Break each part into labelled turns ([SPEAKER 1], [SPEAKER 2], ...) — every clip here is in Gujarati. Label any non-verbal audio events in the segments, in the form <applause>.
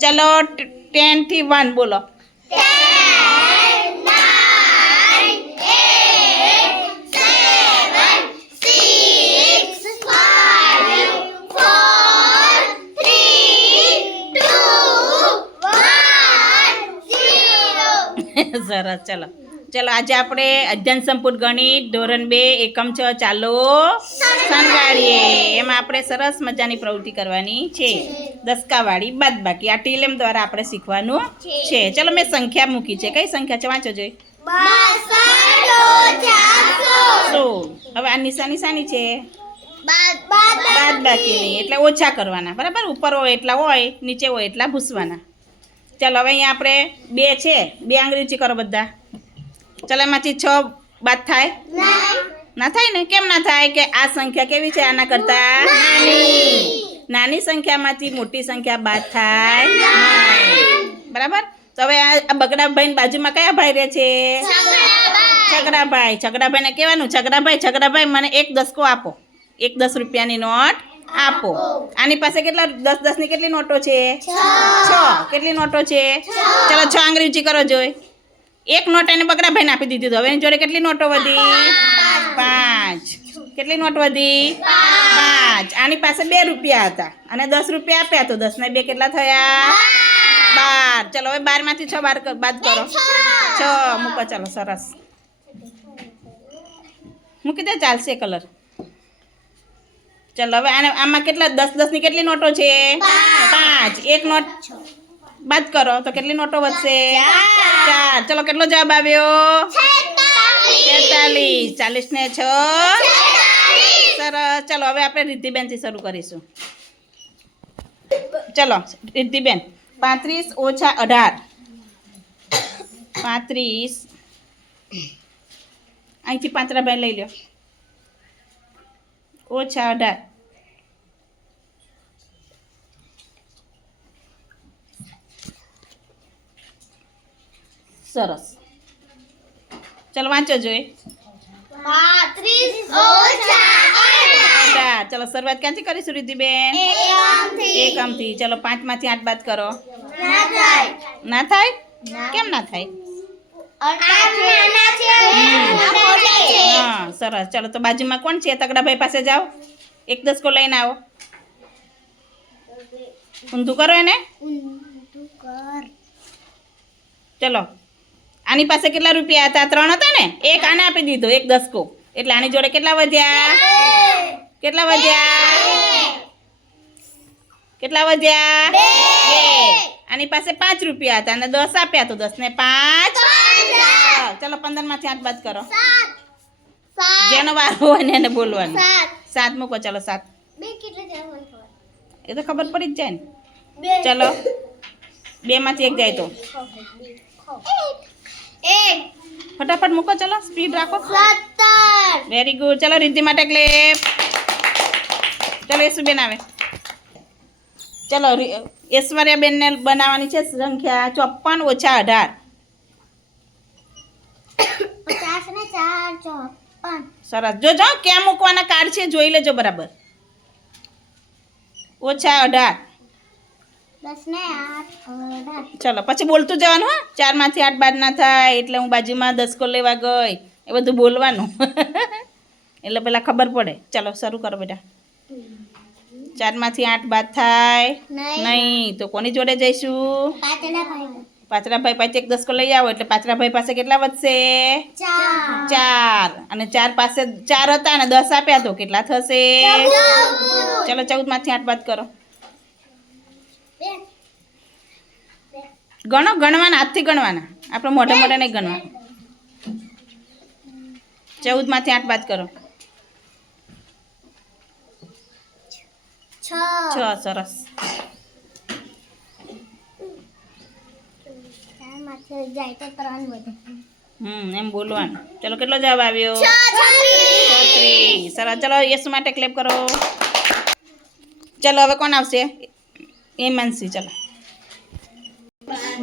[SPEAKER 1] ચલો ટેનથી વન બોલો. <laughs> સરસ ચલો. ચલો આજે આપણે અધ્યયન સંપૂર્ણ ગણિત ધોરણ બે એકમ છ ચાલો. શણગારીએ. એમાં આપણે સરસ મજાની પ્રવૃત્તિ કરવાની છે. દસકાવાળી બાદ બાકી આ ટીલેમ દ્વારા આપણે શીખવાનું છે. ચલો મેં સંખ્યા મૂકી છે. કઈ સંખ્યા છે? વાંચો જોઈ. હવે આ નિશાની શાની છે? બાદ બાકીની એટલે ઓછા કરવાના. બરાબર? ઉપર હોય એટલા હોય નીચે હોય એટલા ભૂસવાના. ચાલો હવે અહીંયા આપણે બે છે. બે આંગળી ઊંચી કરો બધા. ચાલો એમાંથી છ બાદ થાય. ના થાય ને? કેમ ના થાય? કે આ સંખ્યા કેવી છે? આના કરતા નાની. નાની સંખ્યામાંથી મોટી સંખ્યા બાદ થાય. બરાબર? તો હવે આ બગડાભાઈ બાજુમાં કયા ભાઈ રહે છે? છગડાભાઈ છગડાભાઈને કહેવાનું છગડાભાઈ છગડાભાઈ મને એક દસકો આપો. એક દસ રૂપિયાની નોટ આપો. આની પાસે કેટલા દસ દસની કેટલી નોટો છે? છ. કેટલી નોટો છે? ચલો છ આંગળી ઊંચી કરો જોઈ. એક નોટ એને બગડાભાઈને આપી દીધી હવે એની જોડે કેટલી નોટો વધી? પાંચ. કેટલી નોટ વધી? પાંચ આની પાસે બે રૂપિયા હતા. અને દસ રૂપિયા આપ્યા તો દસ ને બે કેટલા થયા? બાર. ચલો હવે બારમાંથી છ બાર બાદ કરો. છ. મૂકો ચાલો સરસ. મૂકી દે ચાલશે કલર. ચલો હવે આને આમાં કેટલા દસ દસની કેટલી નોટો છે? પાંચ. એક નોટ બાદ કરો તો કેટલી નોટો વધશે? ચાર. ચલો કેટલો જવાબ આવ્યો? તેતાલીસ ચાલીસ ને છ. સરસ ચલો, હવે આપણે રિદ્ધિબેનથી શરૂ કરીશું. ચલો, રિદ્ધિબેન, પાંત્રીસ ઓછા અઢાર. પાંત્રીસ. અહીંથી પાંત્રાભાઈ લઈ લ્યો. ઓછા અઢાર. સરસ. ચલો, વાંચો જોઈએ ચલો શરૂઆત ક્યાંથી કરીશું રિદ્ધિબેન? એકમથી. ચલો પાંચમાંથી આઠ બાદ કરો. ના થાય. કેમ ના થાય? હા સરસ. ચલો તો બાજુમાં કોણ છે? તગડાભાઈ પાસે જાઓ. એક દસકો લઈને આવો. ઊંધું કરો એને. ચલો. આની પાસે કેટલા રૂપિયા હતા? ત્રણ હતા ને? એક આને આપી દીધો. એક દસકો. એટલે આની જોડે કેટલા વધ્યા? કેટલા વધ્યા કેટલા વધ્યા આની પાસે પાંચ રૂપિયા હતા અને દસ આપ્યા તો દસ ને પાંચ ચલો પંદરમાંથી આઠ બાદ કરો. જેનો વાર હોય ને એને બોલવાનું. સાત. મૂકો ચલો સાત. એ તો ખબર પડી જ જાય ને. ચલો બે માંથી એક જાય તો. ફટાફટ મૂકો ચલો સ્પીડ રાખો. વેરી ગુડ ચલો રિદ્ધિ માટે ક્લેપ ચલો યશુબેન આવે ચલો ઐશ્વર્યાબેનને બનાવવાની છે સંખ્યા ચોપન ઓછા અઢાર. સરસ. જોજો ક્યાં મૂકવાના કાર્ડ છે જોઈ લેજો બરાબર. ઓછા અઢાર. ચલો પછી બોલતું જવાનું હા. ચારમાંથી આઠ બાદ ના થાય એટલે હું બાજુમાં દસકો લેવા ગઈ. એ બધું બોલવાનું. <laughs> એટલે પેલા ખબર પડે. ચલો શરૂ કરો બેટા. ચારમાંથી આઠ બાદ થાય? નહીં. તો કોની જોડે જઈશું? પાચરાભાઈ પાસે એક દસકો લઈ આવો એટલે પાચરાભાઈ પાસે કેટલા વધશે? ચાર. અને ચાર પાસે ચાર હતા અને દસ આપ્યા તો કેટલા થશે? ચલો ચૌદમાંથી આઠ બાદ કરો. ગણો ગણવાના હાથથી ગણવાના. આપણે મોઢે મોઢે નહીં ગણવા. ચૌદમાંથી આઠ બાદ કરો. છ સરસ હમ એમ બોલવાનું. ચલો કેટલો જવાબ આવ્યો? સરસ ચલો યસ માટે ક્લેપ કરો. ચલો હવે કોણ આવશે? હેમાંશી ચલો.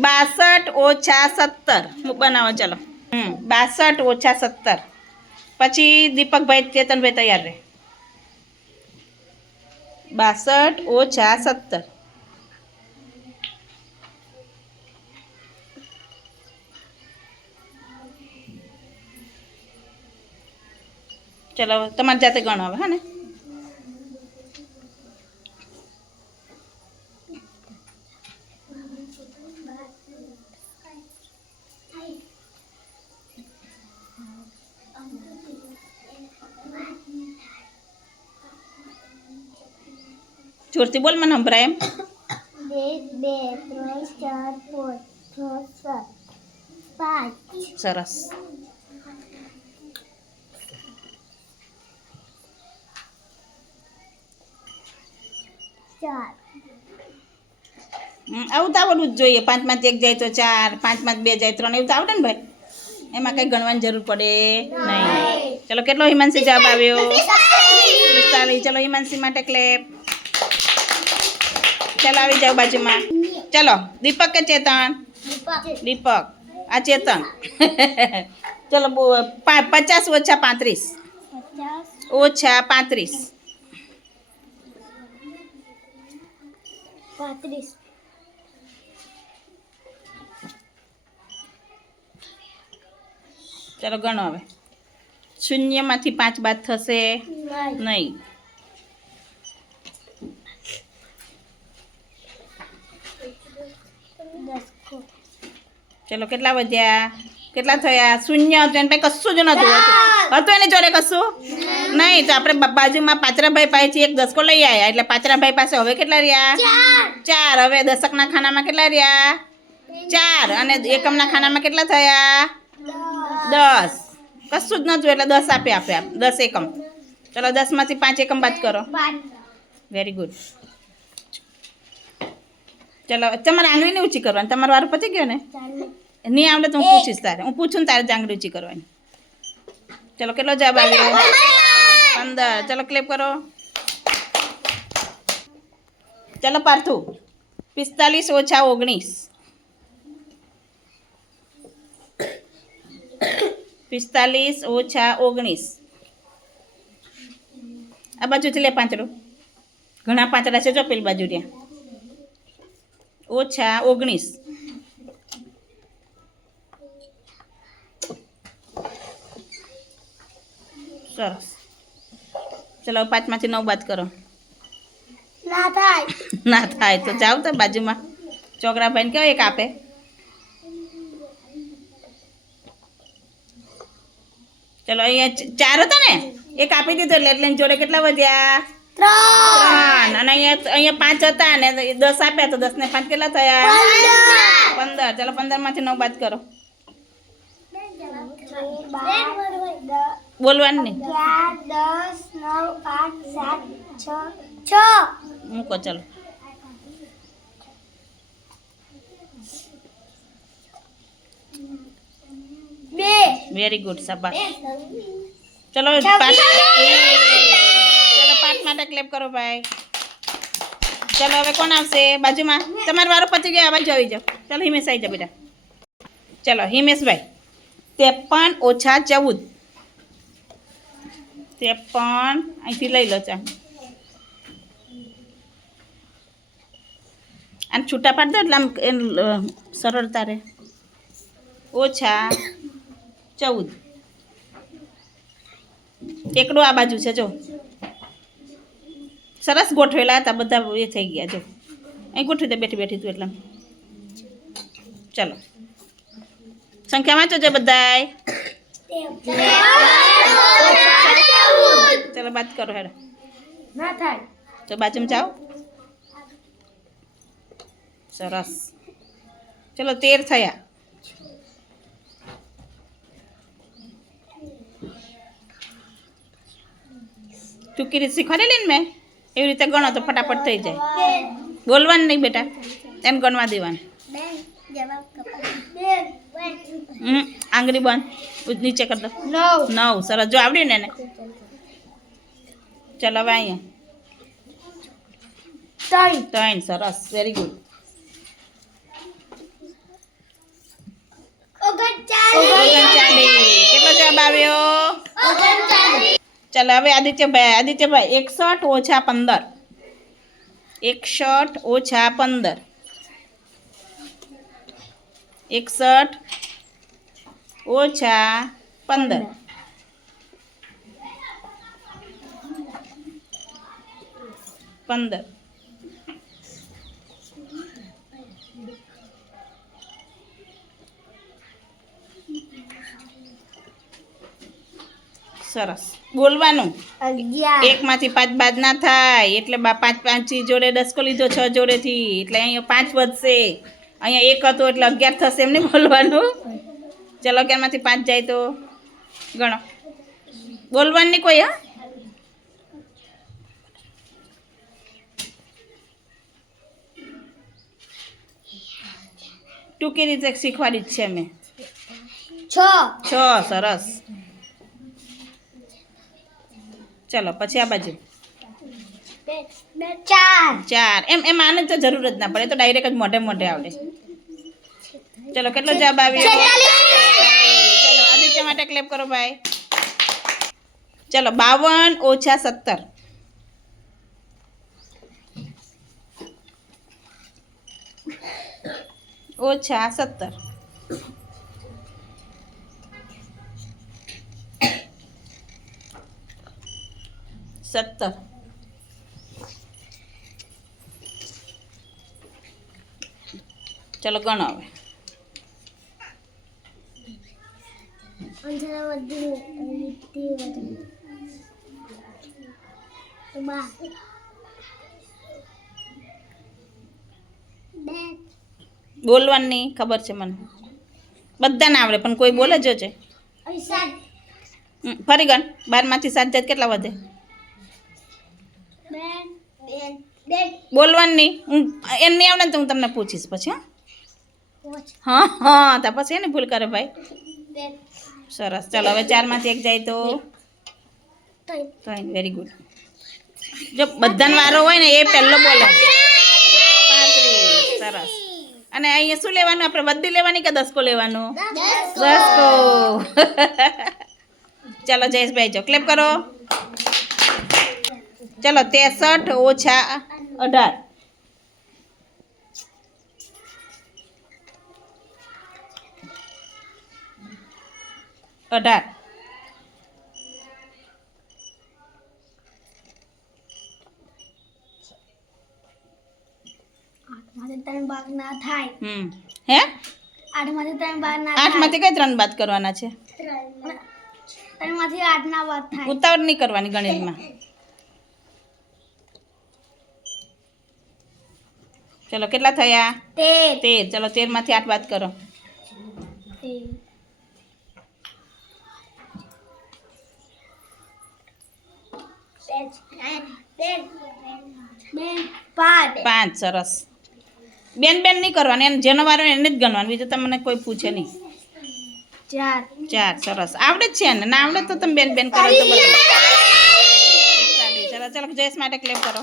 [SPEAKER 1] બાસઠ ઓછા સત્તર. બનાવો ચલો. હમ બાસઠ ઓછા સત્તર. પછી દીપકભાઈ ચેતનભાઈ તૈયાર રહે. બાસઠ ઓછા સત્તર. ચલો તમારી જાતે ગણો હવે હા ને? જોરથી બોલ મને સંભળાય એમ. સરસ. આવું તો આવડવું જ જોઈએ. પાંચમાંથી એક જાય તો ચાર પાંચમાંથી બે જાય ત્રણ એવું તો આવડે ને ભાઈ? એમાં કંઈ ગણવાની જરૂર પડે નહીં. ચલો કેટલો હિમાંશી જવાબ આવ્યો? પિસ્તાલીસ. ચલો હિમાંશી માટે ક્લેપ ચાલો આવી જાઓ બાજુમાં. ચલો દીપક કે ચેતન? દીપક. આ ચેતન. <laughs> ચલો પચાસ ઓછા પાંત્રીસ. ઓછા પાંત્રીસ.
[SPEAKER 2] પાંત્રીસ.
[SPEAKER 1] ચલો ગણો હવે. શૂન્યમાંથી પાંચ બાદ થશે
[SPEAKER 2] નહીં
[SPEAKER 1] નહીં
[SPEAKER 2] દસ કો
[SPEAKER 1] ચલો કેટલા વધ્યા? કેટલા થયા? શૂન્ય હતું એને કશું જ નહોતું હતું. હતું એની જોડે કશું? નહીં તો આપણે બાજુમાં પાચરાભાઈ પાસેથી એક દસકો લઈ આવ્યા એટલે પાચરાભાઈ પાસે હવે કેટલા રહ્યા? ચાર! હવે દશકના ખાનામાં કેટલા રહ્યા? ચાર. અને એકમના ખાનામાં કેટલા થયા? દસ. કશું જ નહોતું એટલે દસ આપ્યા આપ્યા દસ એકમ. ચલો દસમાંથી પાંચ એકમ બાદ કરો. વેરી ગુડ ચલો તમારે આંગળીને ઊંચી કરવાની. તમારો વારો પતી ગયો ને? નહીં આવડે તો હું પૂછીશ તારે. હું પૂછું ને તારે જ આંગળી ઊંચી કરવાની. ચલો કેટલો જવાબ આવ્યો પંદર. ચલો ક્લેપ કરો. ચલો પાર્થુ. પિસ્તાલીસ ઓછા ઓગણીસ. પિસ્તાલીસ ઓછા ઓગણીસ. આ બાજુથી લે પાંચડું. ઘણા પાંચડા છે જો પેલી બાજુ ત્યાં ઓછા ઓગણીસ. સરસ. ચલો પાંચમાંથી નવ બાદ કરો.
[SPEAKER 2] ના થાય. <laughs>
[SPEAKER 1] ના થાય તો જાઓ તો બાજુમાં. ચોકરાભાઈને કયો એક આપે. ચલો અહીંયા ચાર હતા ને? એક આપી દીધો એટલે એટલે જોડે કેટલા વધ્યા?
[SPEAKER 2] ત્રણ.
[SPEAKER 1] અને અહીંયા અહીંયા પાંચ હતા ને દસ આપ્યા તો દસ ને પાંચ કેટલા થયા? પંદર. ચાલો પંદરમાંથી નવ બાદ કરો. બોલવાનું નહીં.
[SPEAKER 2] દસ નવ આઠ સાત છ છ
[SPEAKER 1] મૂકો ચાલો. વેરી ગુડ શાબાશ. ચલો પાઠ ચલો પાઠ માટે ક્લેપ કરો ભાઈ. ચાલો, હવે કોણ આવશે? બાજુમાં. તમારો વારો પચી ગયો આવા જોઈ જાઓ. ચાલો, હિમેશ આવી જાઓ બેટા. ચાલો, હિમેશભાઈ ત્રેપન ઓછા ચૌદ. ત્રેપન અહીંથી લઈ લો ચા. અને છૂટા પાડ દો એટલે આમ સરળતા રહે. ઓછા ચૌદ. એકડો આ બાજુ છે, જો. સરસ ગોઠવેલા હતા બધા એ થઈ ગયા જો. અહીં ગોઠવી દે બેઠી બેઠી તું એટલે. ચલો. સંખ્યા વાંચો છે બધાય. ચલો વાત કરો હેડ.
[SPEAKER 2] ના થાય.
[SPEAKER 1] તો બાજુમાં જાઓ. સરસ. ચલો તેર થયા. ચૂકી રીત શીખવાડેલી ને મેં? એવી રીતે ગણો તો ફટાફટ થઈ જાય. બોલવાનું નહીં બેટા. એમ ગણવા દેવાનું. હમ, આંગળી બંધ. નીચે કર દો.
[SPEAKER 2] નવ.
[SPEAKER 1] નવ. સરસ. જો આવડ્યું ને એને. ચલો હવે અહીંયા.
[SPEAKER 2] ત્રણ.
[SPEAKER 1] ત્રણ. સરસ. વેરી ગુડ ઓગણચાલીસ. કેટલો જવાબ આવ્યો? ચાલો હવે આદિત્યભાઈ આદિત્યભાઈ એકસઠ ઓછા પંદર. એકસઠ ઓછા પંદર. એકસઠ ઓછા પંદર. પંદર. સરસ. બોલવાનું.
[SPEAKER 2] એક
[SPEAKER 1] એકમાંથી પાંચ બાદ ના થાય. એટલે બા પાંચ પાંચ જોડે દસકો લીધો છ જોડેથી. એટલે અહીંયા પાંચ વધશે. અહીંયા એક હતો એટલે અગિયાર થશે એમને બોલવાનું. ચલો અગિયારમાંથી પાંચ જાય તો. ગણો. બોલવાનું નહીં કોઈ હા? ટૂંકી રીતે શીખવાડી જ છે મેં
[SPEAKER 2] છ.
[SPEAKER 1] છ સરસ. ચલો પછી આ બાજુ.
[SPEAKER 2] ચાર.
[SPEAKER 1] ચાર એમ એમ આને તો જરૂર જ ના પડે તો ડાયરેક્ટ જ મોઢે મોઢે આવડે. ચલો કેટલો જવાબ આવ્યો? ચલો આદિત્ય માટે ક્લેપ કરો ભાઈ ચલો બાવન ઓછા સત્તર. ઓછા સત્તર. સત્તર. ચલો ગણો હવે. બોલવાની ખબર છે મને. બધાને આવડે પણ કોઈ બોલે જ છે.
[SPEAKER 2] અહીં
[SPEAKER 1] ફરી ગણ. બારમાંથી સાત જાત કેટલા વધે? બોલવાનું નહીં. હું એમ નહીં આવડે તો હું તમને પૂછીશ પછી હા. હા હા તો પછી એને ભૂલ કરે ભાઈ. સરસ. ચાલો હવે ચારમાંથી એક જાય તો?
[SPEAKER 2] ત્રણ.
[SPEAKER 1] વેરી ગુડ જો બધાને વારો હોય ને એ પહેલો બોલે. સરસ. અને અહીંયા શું લેવાનું? આપણે બધી લેવાની કે દસકો લેવાનું? દસકો. ચાલો જયેશભાઈ જો ક્લેપ કરો. ચલો તેસઠ ઓછા અઢાર. અઢાર.
[SPEAKER 2] ત્રણ ભાગ ના થાય.
[SPEAKER 1] હમ. હે?
[SPEAKER 2] આઠમાંથી ત્રણ ભાગ ના
[SPEAKER 1] આઠમાંથી કઈ ત્રણ બાદ કરવાના છે?
[SPEAKER 2] ત્રણમાંથી આઠ ના ભાગ થાય.
[SPEAKER 1] ઉતાવળ નહીં કરવાની ગણિતમાં. ચલો કેટલા થયા?
[SPEAKER 2] તેર.
[SPEAKER 1] તેર. ચલો તેરમાંથી આઠ વાત કરો.
[SPEAKER 2] પાંચ.
[SPEAKER 1] સરસ. બેન બેન નહીં કરવાની એને જેનો વારો એને જ ગણવાનું. બીજું તમને કોઈ પૂછે નહીં.
[SPEAKER 2] ચાર.
[SPEAKER 1] ચાર સરસ. આવડે જ છે ને ના આવડે તો તમે બેન બેન કરો તો ચલો ચલો જયેશ માટે ક્લેમ કરો.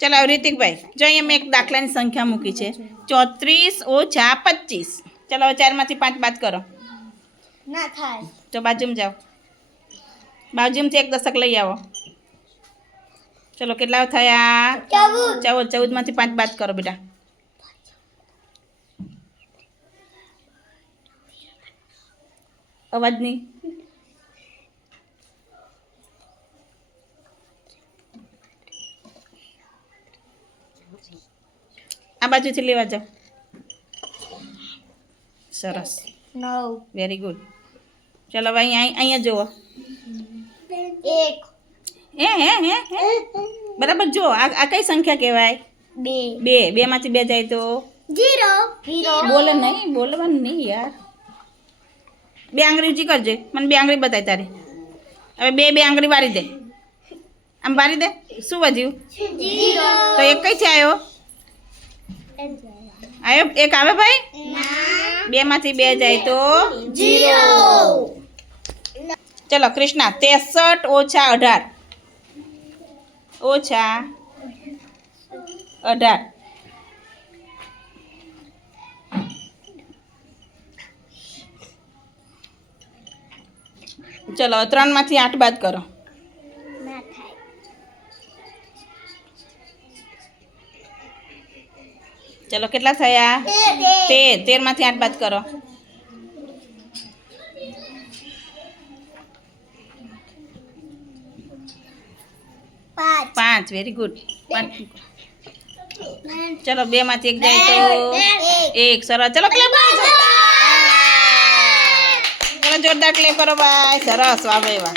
[SPEAKER 1] ચલો હવે રિતિકભાઈ જો અહીંયા મેં એક દાખલાની સંખ્યા મૂકી છે. ચોત્રીસ ઓછા પચીસ. ચલો હવે ચારમાંથી પાંચ બાદ કરો.
[SPEAKER 2] ના થાય.
[SPEAKER 1] તો બાજુમાં જાઓ. બાજુમાંથી એક દશક લઈ આવો. ચલો કેટલા થયા?
[SPEAKER 2] ચૌદ.
[SPEAKER 1] ચૌદ. ચૌદમાંથી પાંચ બાદ કરો બેટા. અવાજ નહીં. આ બાજુથી લેવા જાઓ. સરસ. વેરી ગુડ ચલો ભાઈ અહીંયા જુઓ.
[SPEAKER 2] એક.
[SPEAKER 1] હે હે હે હે? બરાબર જુઓ આ આ કઈ સંખ્યા કહેવાય?
[SPEAKER 2] બે.
[SPEAKER 1] બે. બેમાંથી બે જાય તો?
[SPEAKER 2] જીરો.
[SPEAKER 1] બોલે નહીં બોલવાનું નહીં યાર. બે આંગળી ઊંચી કરજે. મને બે આંગળી બતાય તારી. હવે બે બે આંગળી વારી દે. આમ વારી દે? શું વધ્યું તો એક કઈ છે આવ્યો આવ્યો એક આવે ભાઈ? બેમાંથી બે જાય તો? ચલો કૃષ્ણા ત્રેસઠ ઓછા અઢાર. ઓછા અઢાર. ચલો ત્રણમાંથી આઠ બાદ કરો
[SPEAKER 2] ના થાય
[SPEAKER 1] ચલો કેટલા થયા? તેર. તેરમાંથી આઠ બાદ કરો. પાંચ. વેરી ગુડ ચલો બે. માંથી એક જાય તો. એક. સરસ. ચલો ક્લેપ ચલો જોરદાર ક્લેપ કરો ભાઈ. સરસ. વાહ ભાઈ વાહ.